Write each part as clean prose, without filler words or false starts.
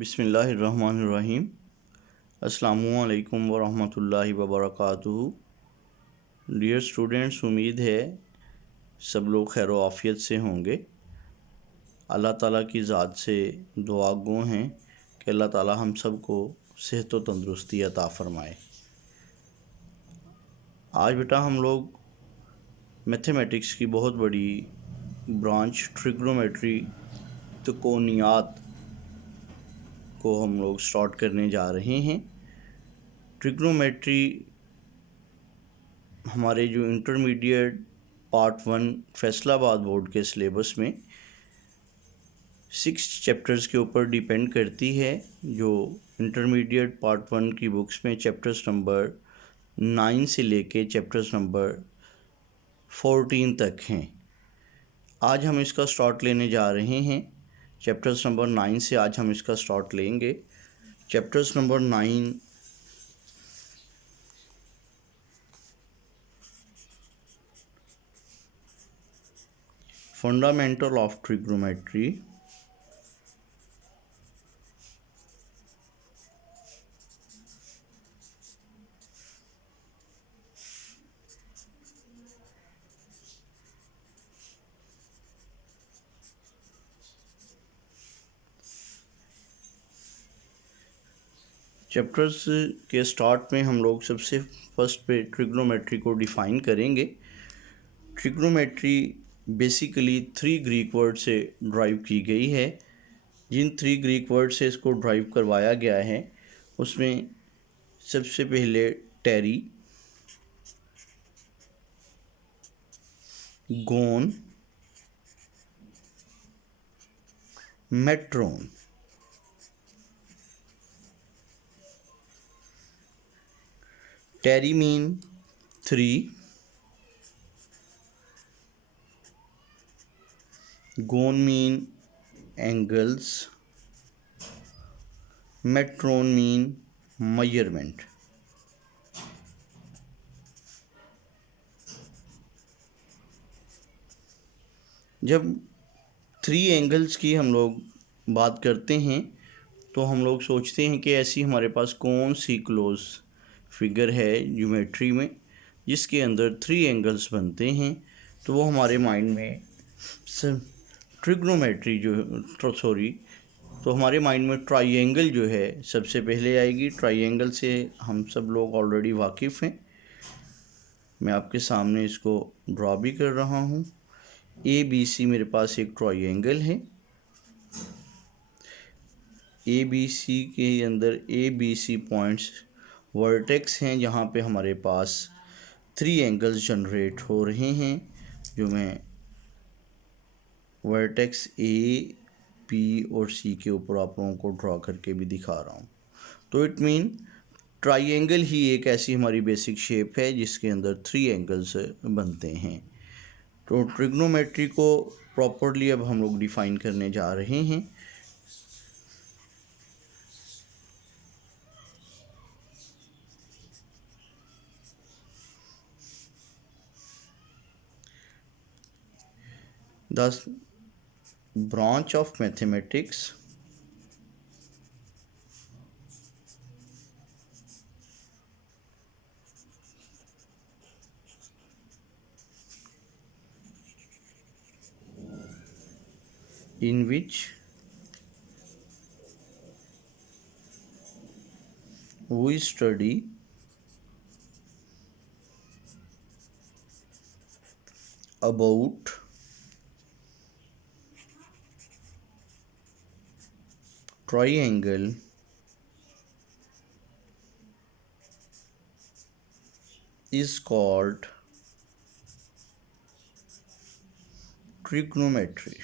बिस्मिल्लाहिर्रहमानिर्रहीम। अस्सलामुअलैकुम वरहमतुल्लाहि वबरकातुहू। डियर स्टूडेंट्स, उम्मीद है सब लोग खैर आफ़ियत से होंगे। अल्लाह ताला की ज़ात से दुआ गो हैं कि अल्लाह ताला हम सब को सेहत व तंदुरुस्ती अता फ़रमाए। आज बेटा हम लोग मैथमेटिक्स की बहुत बड़ी ब्रांच ट्रिग्नोमेट्री त्रिकोणियात को हम लोग स्टार्ट करने जा रहे हैं। ट्रिग्नोमेट्री हमारे जो इंटरमीडिएट पार्ट 1 फैसलाबाद बोर्ड के सिलेबस में 6 चैप्टर्स के ऊपर डिपेंड करती है। जो इंटरमीडिएट पार्ट 1 की बुक्स में चैप्टर्स नंबर 9 से लेके चैप्टर्स नंबर 14 तक हैं। आज हम इसका स्टार्ट लेने जा रहे हैं। चैप्टर्स नंबर 9 से आज हम इसका स्टार्ट लेंगे। Chapters number 9 fundamental of trigonometry, chapters के स्टार्ट में हम लोग सबसे फर्स्ट पे ट्रिग्नोमेट्री को डिफ़ाइन करेंगे। ट्रिग्नोमेट्री बेसिकली 3 ग्रीक वर्ड से ड्राइव की गई है। जिन 3 ग्रीक वर्ड से इसको ड्राइव करवाया गया है उसमें सबसे पहले tri, gon, metron. Tri mean 3, gon mean angles, metron mean measurement. जब 3 एंगल्स की हम लोग बात करते हैं तो हम लोग सोचते हैं कि ऐसी हमारे पास कौन सी क्लोज फिगर है ज्योमेट्री में जिसके अंदर 3 एंगल्स बनते हैं। तो वो हमारे माइंड में ट्रिग्नोमेट्री तो हमारे माइंड में ट्राइंगल जो है सबसे पहले आएगी। ट्राइंगल से हम सब लोग ऑलरेडी वाकिफ़ हैं। मैं आपके सामने इसको ड्रॉ भी कर रहा हूँ। ABC मेरे पास एक ट्राइंगल है। ABC के अंदर ABC पॉइंट्स वर्टेक्स हैं जहाँ पे हमारे पास 3 एंगल्स जनरेट हो रहे हैं, जो मैं वर्टेक्स A, P और C के ऊपर आप लोगों को ड्रॉ करके भी दिखा रहा हूँ। तो इट मीन ट्राइंगल ही एक ऐसी हमारी बेसिक शेप है जिसके अंदर 3 एंगल्स बनते हैं। तो ट्रिग्नोमेट्री को प्रॉपरली अब हम लोग डिफ़ाइन करने जा रहे हैं। The branch of mathematics in which we study about triangle is called trigonometry।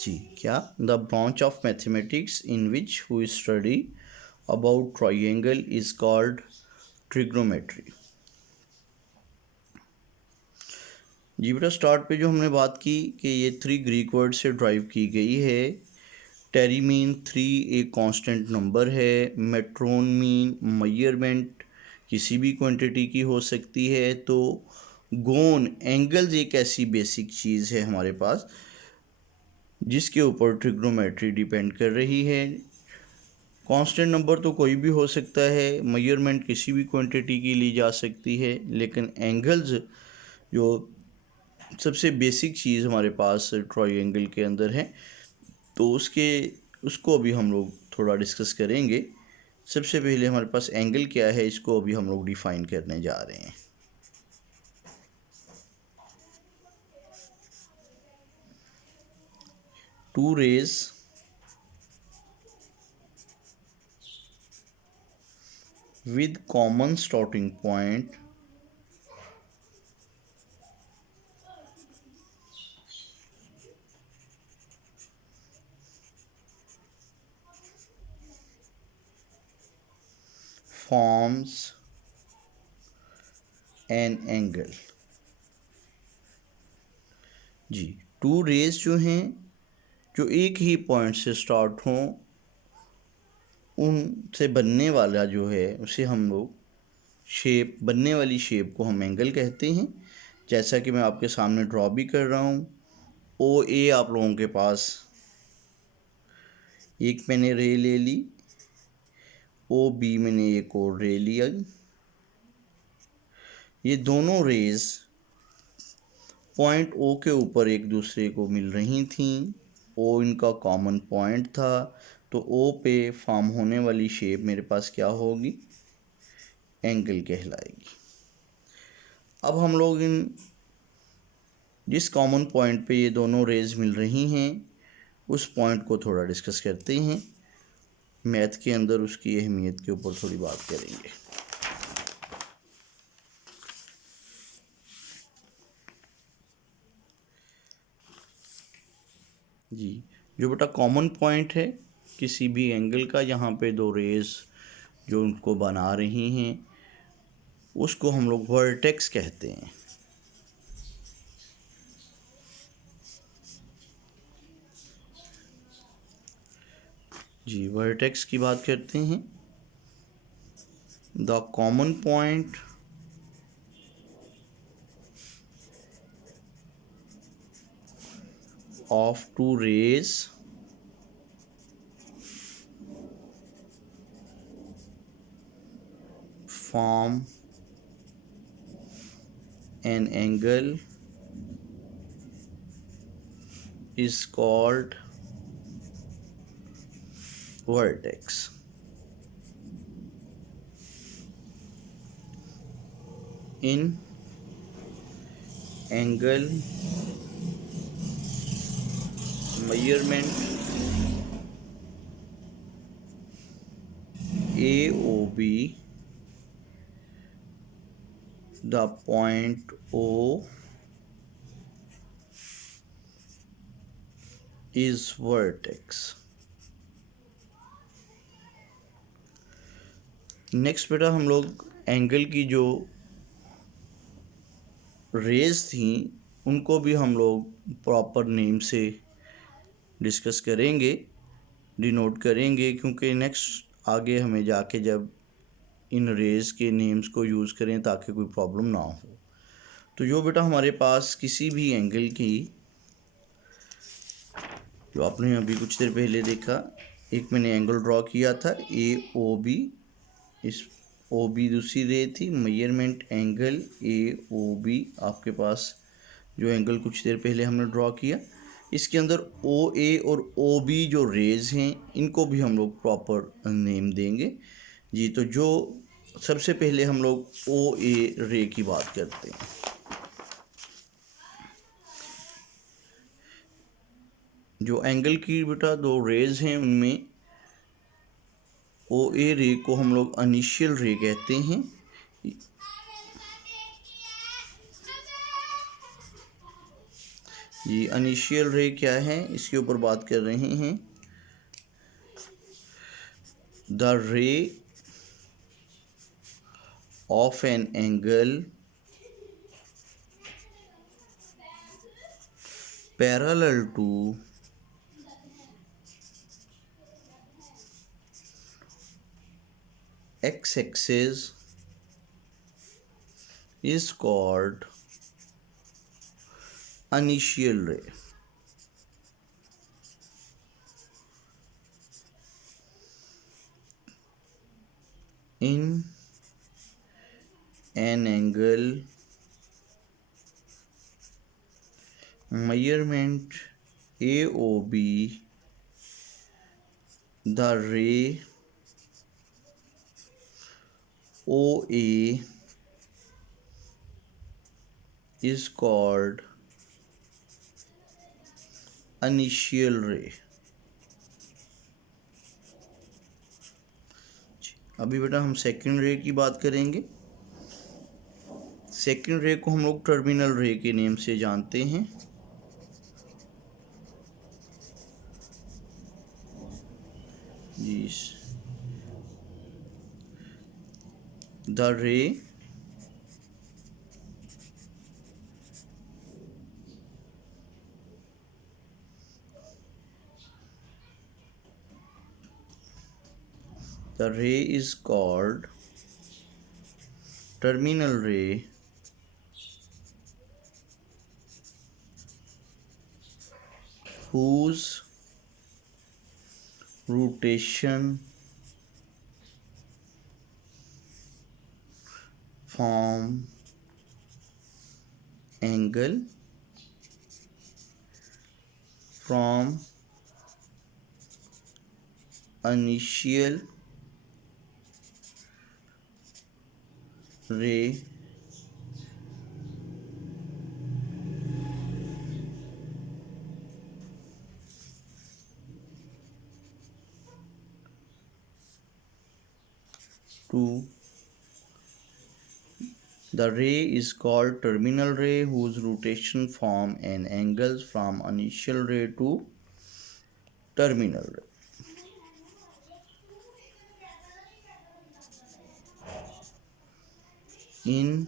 जी क्या? The branch of mathematics in which we study about triangle is called trigonometry. जी बेटा, स्टार्ट पे जो हमने बात की कि ये 3 ग्रीक वर्ड से ड्राइव की गई है। टेरी मीन 3 एक कांस्टेंट नंबर है। मेट्रोन मीन मेजरमेंट किसी भी क्वांटिटी की हो सकती है। तो गोन एंगल्स एक ऐसी बेसिक चीज़ है हमारे पास जिसके ऊपर ट्रिग्नोमेट्री डिपेंड कर रही है। कांस्टेंट नंबर तो कोई भी हो सकता है, मेजरमेंट किसी भी क्वांटिटी की ली जा सकती है, लेकिन एंगल्स जो सबसे बेसिक चीज़ हमारे पास ट्रायंगल के अंदर है, तो उसको अभी हम लोग थोड़ा डिस्कस करेंगे। सबसे पहले हमारे पास एंगल क्या है, इसको अभी हम लोग डिफाइन करने जा रहे हैं। Two rays with common starting point forms an angle। जी, टू रेज जो हैं, जो एक ही पॉइंट से स्टार्ट हों, उनसे बनने वाला जो है उसे हम लोग शेप, बनने वाली शेप को हम एंगल कहते हैं। जैसा कि मैं आपके सामने ड्रॉ भी कर रहा हूँ। ओ ए आप लोगों के पास एक मैंने रे ले ली, ओ बी मैंने एक और रे लिया। ये दोनों रेज पॉइंट ओ के ऊपर एक दूसरे को मिल रही थी। ओ इनका कॉमन पॉइंट था, तो ओ पे फॉर्म होने वाली शेप मेरे पास क्या होगी, एंगल कहलाएगी। अब हम लोग जिस कॉमन पॉइंट पे ये दोनों रेज मिल रही हैं, उस पॉइंट को थोड़ा डिस्कस करते हैं। मैथ के अंदर उसकी अहमियत के ऊपर थोड़ी बात करेंगे। जी, जो बेटा कॉमन पॉइंट है किसी भी एंगल का, यहाँ पे दो रेज जो उनको बना रही हैं, उसको हम लोग वर्टेक्स कहते हैं। जी, वर्टेक्स की बात करते हैं। The common point of two rays form an angle is called vertex। in angle measurement AOB, the point O is vertex। Next बेटा हम लोग एंगल की जो रेज थी उनको भी हम लोग प्रॉपर नेम से डिस्कस करेंगे, डिनोट करेंगे, क्योंकि नेक्स्ट आगे हमें जाके जब इन रेज के नेम्स को यूज़ करें ताकि कोई प्रॉब्लम ना हो। तो जो बेटा हमारे पास किसी भी एंगल की, जो आपने अभी कुछ देर पहले देखा, एक मैंने एंगल ड्रॉ किया था ए ओ बी, इस ओ बी दूसरी रे थी, measurement angle A O B आपके पास जो एंगल कुछ देर पहले हमने ड्रॉ किया, इसके अंदर ओ ए और ओ बी जो रेज हैं इनको भी हम लोग प्रॉपर नेम देंगे। जी, तो जो सबसे पहले हम लोग ओ ए रे की बात करते हैं। जो एंगल की बेटा दो रेज हैं उनमें ओ ए रे को हम लोग इनिशियल रे कहते हैं। ये इनिशियल रे क्या है, इसके ऊपर बात कर रहे हैं। The ray of an angle parallel to x axis is called initial ray. In an angle measurement AOB, the ray OA is called initial ray. अभी बेटा हम सेकेंड रे की बात करेंगे। सेकेंड रे को हम लोग टर्मिनल रे के नेम से जानते हैं। जी, द रे is called terminal ray whose rotation form angle from initial ray to the ray is called terminal ray whose rotation form an angle from initial ray to terminal ray. In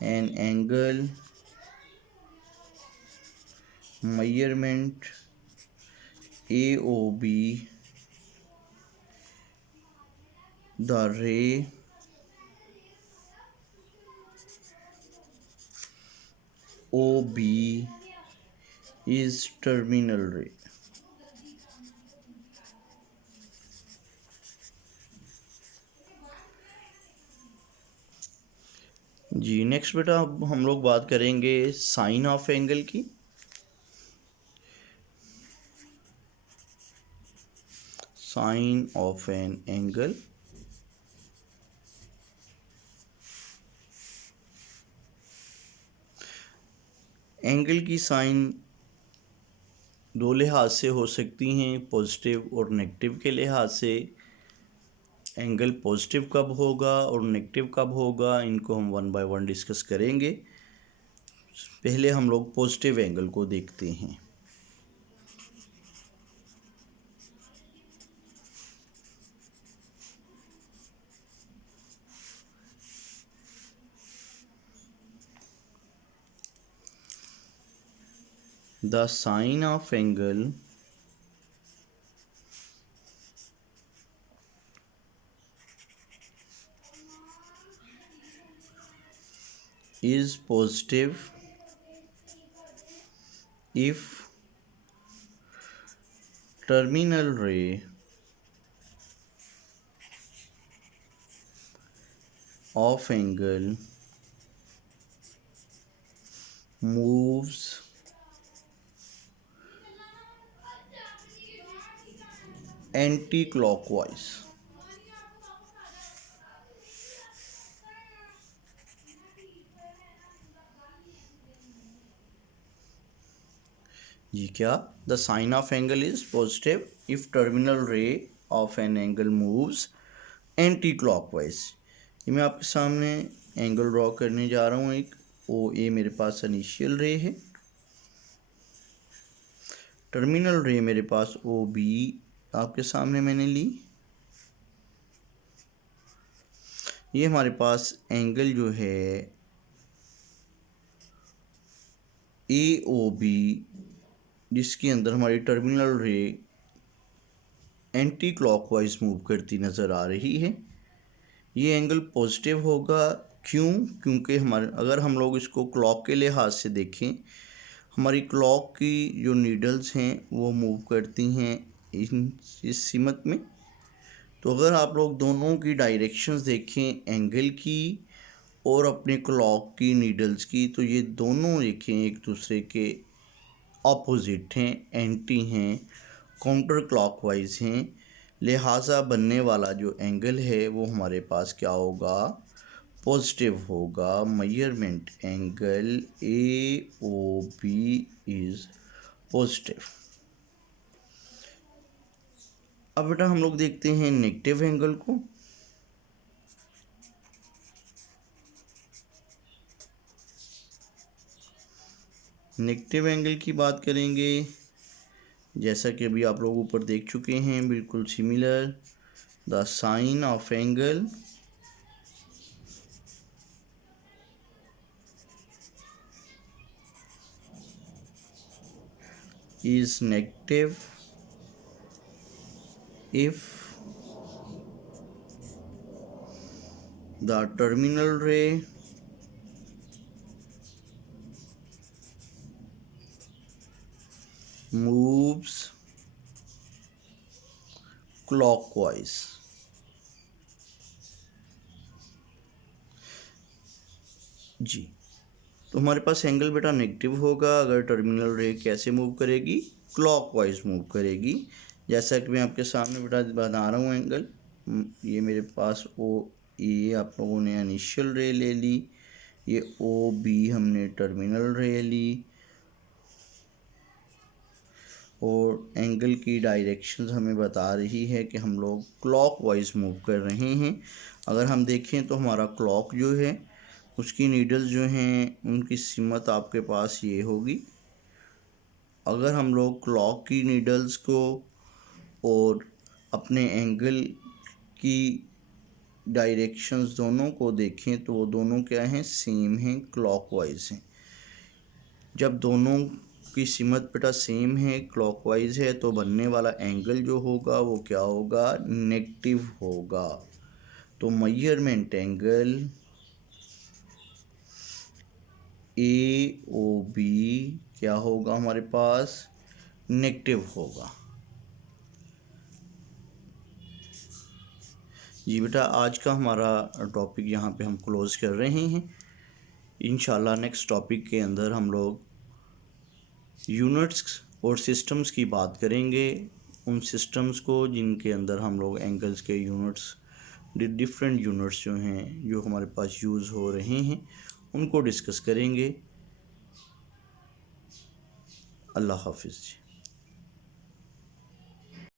an angle measurement AOB, the ray OB is terminal ray. जी next बेटा अब हम लोग बात करेंगे sine of angle की। Sine of an angle angle की sine दो लिहाज से हो सकती हैं, पॉजिटिव और नेगेटिव के लिहाज से। एंगल पॉजिटिव कब होगा और नेगेटिव कब होगा, इनको हम वन बाय वन डिस्कस करेंगे। पहले हम लोग पॉजिटिव एंगल को देखते हैं। The sine of angle is positive if terminal ray of angle moves anti-clockwise. जी क्या? The sine of angle is positive if terminal ray of an angle moves anti clockwise. ये मैं आपके सामने एंगल ड्रॉ करने जा रहा हूँ। एक ओ ए मेरे पास इनिशियल रे है, टर्मिनल रे मेरे पास ओ बी आपके सामने मैंने ली। ये हमारे पास एंगल जो है ए ओ बी, जिसके अंदर हमारी टर्मिनल रे एंटी क्लॉकवाइज मूव करती नज़र आ रही है। ये एंगल पॉजिटिव होगा क्यों? क्योंकि हमारे अगर हम लोग इसको क्लॉक के लिहाज से देखें, हमारी क्लॉक की जो नीडल्स हैं वो मूव करती हैं इस सीमत में। तो अगर आप लोग दोनों की डायरेक्शंस देखें, एंगल की और अपने क्लॉक की नीडल्स की, तो ये दोनों देखें एक दूसरे के ऑपोजिट हैं, एंटी हैं, काउंटर क्लॉकवाइज हैं। लिहाजा बनने वाला जो एंगल है वो हमारे पास क्या होगा? पॉजिटिव होगा। Measurement angle AOB is positive. अब बेटा हम लोग देखते हैं नेगेटिव एंगल को। नेगेटिव एंगल की बात करेंगे, जैसा कि अभी आप लोग ऊपर देख चुके हैं, बिल्कुल similar. The sine of angle is negative if the terminal ray moves clockwise। जी, तो हमारे पास एंगल बेटा नेगेटिव होगा अगर टर्मिनल रे कैसे मूव करेगी? क्लॉकवाइज मूव करेगी। जैसा कि मैं आपके सामने बेटा बता रहा हूँ एंगल, ये मेरे पास OA आप लोगों ने इनिशियल रे ले ली, ये OB हमने टर्मिनल रे ली, और एंगल की डायरेक्शंस हमें बता रही है कि हम लोग क्लॉकवाइज मूव कर रहे हैं। अगर हम देखें तो हमारा क्लॉक जो है उसकी नीडल्स जो हैं उनकी सिमत आपके पास ये होगी। अगर हम लोग क्लॉक की नीडल्स को और अपने एंगल की डायरेक्शंस दोनों को देखें तो वो दोनों क्या हैं? सेम हैं, क्लॉकवाइज हैं। जब दोनों की सिमत बेटा सेम है, क्लॉकवाइज है, तो बनने वाला एंगल जो होगा वो क्या होगा? नेगेटिव होगा। तो मेजरमेंट एंगल AOB क्या होगा हमारे पास? नेगेटिव होगा। जी बेटा, आज का हमारा टॉपिक यहाँ पे हम क्लोज कर रहे हैं। इंशाल्लाह नेक्स्ट टॉपिक के अंदर हम लोग यूनिट्स और सिस्टम्स की बात करेंगे। उन सिस्टम्स को जिनके अंदर हम लोग एंगल्स के यूनिट्स, डिफरेंट यूनिट्स जो हैं जो हमारे पास यूज़ हो रहे हैं उनको डिस्कस करेंगे। अल्लाह हाफिज़।